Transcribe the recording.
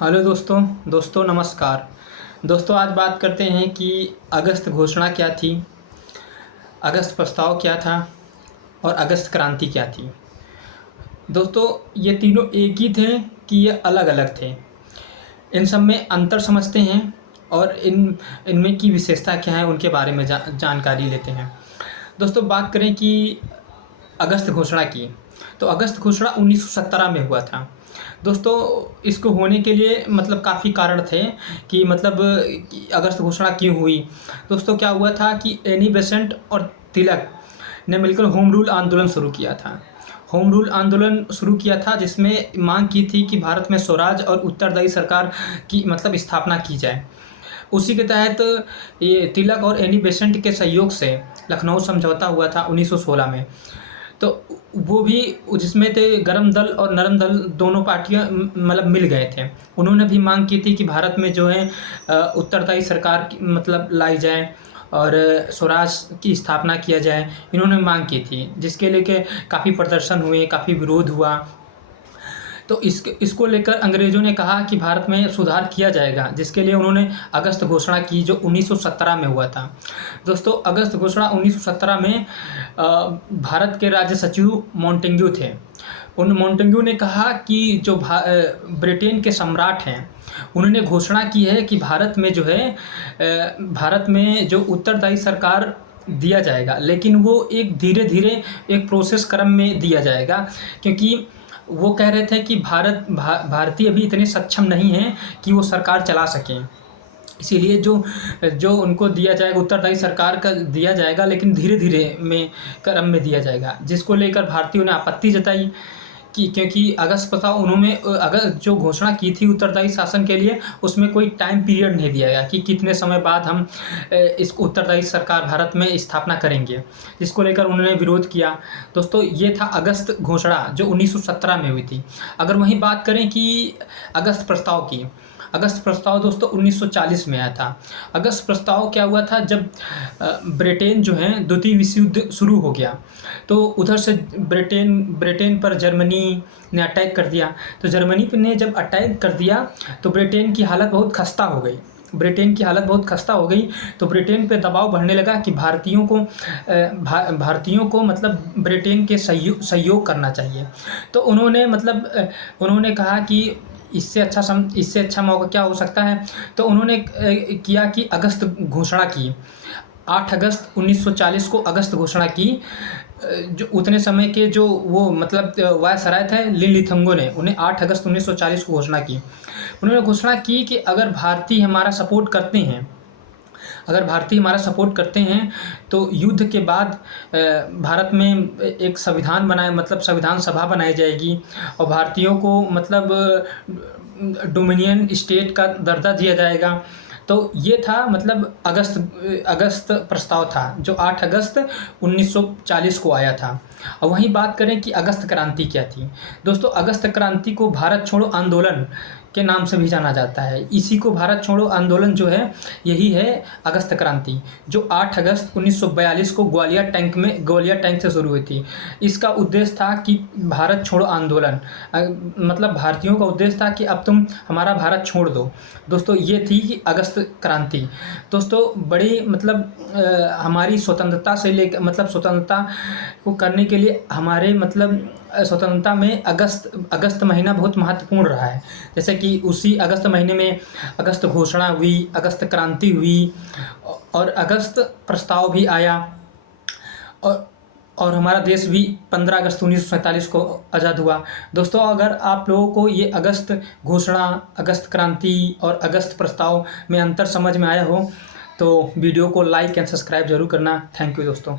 Hello दोस्तों नमस्कार। दोस्तों आज बात करते हैं कि अगस्त घोषणा क्या थी, अगस्त प्रस्ताव क्या था और अगस्त क्रांति क्या थी। दोस्तों ये तीनों एक ही थे कि ये अलग अलग थे। इन सब में अंतर समझते हैं और इनमें की विशेषता क्या है उनके बारे में जानकारी लेते हैं। दोस्तों बात करें कि अगस्त घोषणा की, तो अगस्त घोषणा 1917 में हुआ था। दोस्तों इसको होने के लिए मतलब काफ़ी कारण थे कि मतलब कि अगस्त घोषणा क्यों हुई। दोस्तों क्या हुआ था कि एनी बेसेंट और तिलक ने मिलकर होम रूल आंदोलन शुरू किया था। होम रूल आंदोलन शुरू किया था जिसमें मांग की थी कि भारत में स्वराज और उत्तरदायी सरकार की मतलब स्थापना की जाए। उसी के तहत ये तिलक और एनी बेसेंट के सहयोग से लखनऊ समझौता हुआ था 1916 में। तो वो भी जिसमें थे गरम दल और नरम दल, दोनों पार्टियां मतलब मिल गए थे। उन्होंने भी मांग की थी कि भारत में जो है उत्तरदायी सरकार मतलब लाई जाए और स्वराज की स्थापना किया जाए। इन्होंने मांग की थी जिसके लेके काफ़ी प्रदर्शन हुए, काफ़ी विरोध हुआ। तो इसको लेकर अंग्रेज़ों ने कहा कि भारत में सुधार किया जाएगा, जिसके लिए उन्होंने अगस्त घोषणा की जो 1917 में हुआ था। दोस्तों अगस्त घोषणा 1917 में भारत के राज्य सचिव मॉन्टेग्यू थे। उन मॉन्टेग्यू ने कहा कि जो ब्रिटेन के सम्राट हैं उन्होंने घोषणा की है कि भारत में जो है भारत में जो उत्तरदायी सरकार दिया जाएगा, लेकिन वो एक धीरे-धीरे एक प्रोसेस क्रम में दिया जाएगा, क्योंकि वो कह रहे थे कि भारतीय अभी इतने सक्षम नहीं हैं कि वो सरकार चला सकें। इसीलिए जो उनको दिया जाएगा, उत्तरदायी सरकार का दिया जाएगा, लेकिन धीरे-धीरे में क्रम में दिया जाएगा, जिसको लेकर भारतीयों ने आपत्ति जताई कि क्योंकि अगस्त प्रस्ताव उन्होंने अगर जो घोषणा की थी उत्तरदायी शासन के लिए, उसमें कोई टाइम पीरियड नहीं दिया गया कि कितने समय बाद हम इस उत्तरदायी सरकार भारत में स्थापना करेंगे, जिसको लेकर उन्होंने विरोध किया। दोस्तों ये था अगस्त घोषणा जो 1917 में हुई थी। अगर वहीं बात करें कि अगस्त प्रस्ताव की, अगस्त प्रस्ताव दोस्तों 1940 में आया था। अगस्त प्रस्ताव क्या हुआ था, जब ब्रिटेन जो है द्वितीय विश्व युद्ध शुरू हो गया, तो उधर से ब्रिटेन पर जर्मनी ने अटैक कर दिया। तो जर्मनी ने जब अटैक कर दिया तो ब्रिटेन की हालत बहुत खस्ता हो गई। तो ब्रिटेन पे दबाव बढ़ने लगा कि भारतीयों को मतलब ब्रिटेन के सहयोग करना चाहिए। तो उन्होंने कहा कि इससे अच्छा मौका क्या हो सकता है। तो उन्होंने किया कि अगस्त घोषणा की। 8 अगस्त 1940 को अगस्त घोषणा की। जो उतने समय के जो वो मतलब वायसराय थे लिनलिथंगो ने, उन्हें 8 अगस्त 1940 को घोषणा की। उन्होंने घोषणा की कि अगर भारतीय हमारा सपोर्ट करते हैं तो युद्ध के बाद भारत में एक संविधान मतलब संविधान सभा बनाई जाएगी और भारतीयों को मतलब डोमिनियन स्टेट का दर्जा दिया जाएगा। तो ये था मतलब अगस्त प्रस्ताव था जो 8 अगस्त 1940 को आया था। और वहीं बात करें कि अगस्त क्रांति क्या थी। दोस्तों अगस्त क्रांति को भारत छोड़ो आंदोलन के नाम से भी जाना जाता है। इसी को भारत छोड़ो आंदोलन जो है, यही है अगस्त क्रांति, जो 8 अगस्त 1942 को ग्वालियर टैंक से शुरू हुई थी। इसका उद्देश्य था कि भारत छोड़ो आंदोलन, मतलब भारतीयों का उद्देश्य था कि अब तुम हमारा भारत छोड़ दो। दोस्तों ये थी कि अगस्त क्रांति। दोस्तों बड़ी मतलब हमारी स्वतंत्रता से लेकर मतलब स्वतंत्रता को करने के लिए हमारे मतलब स्वतंत्रता में अगस्त महीना बहुत महत्वपूर्ण रहा है। जैसे कि उसी अगस्त महीने में अगस्त घोषणा हुई, अगस्त क्रांति हुई और अगस्त प्रस्ताव भी आया और हमारा देश भी 15 अगस्त 1947 को आज़ाद हुआ। दोस्तों अगर आप लोगों को ये अगस्त घोषणा, अगस्त क्रांति और अगस्त प्रस्ताव में अंतर समझ में आया हो तो वीडियो को लाइक एंड सब्सक्राइब जरूर करना। थैंक यू दोस्तों।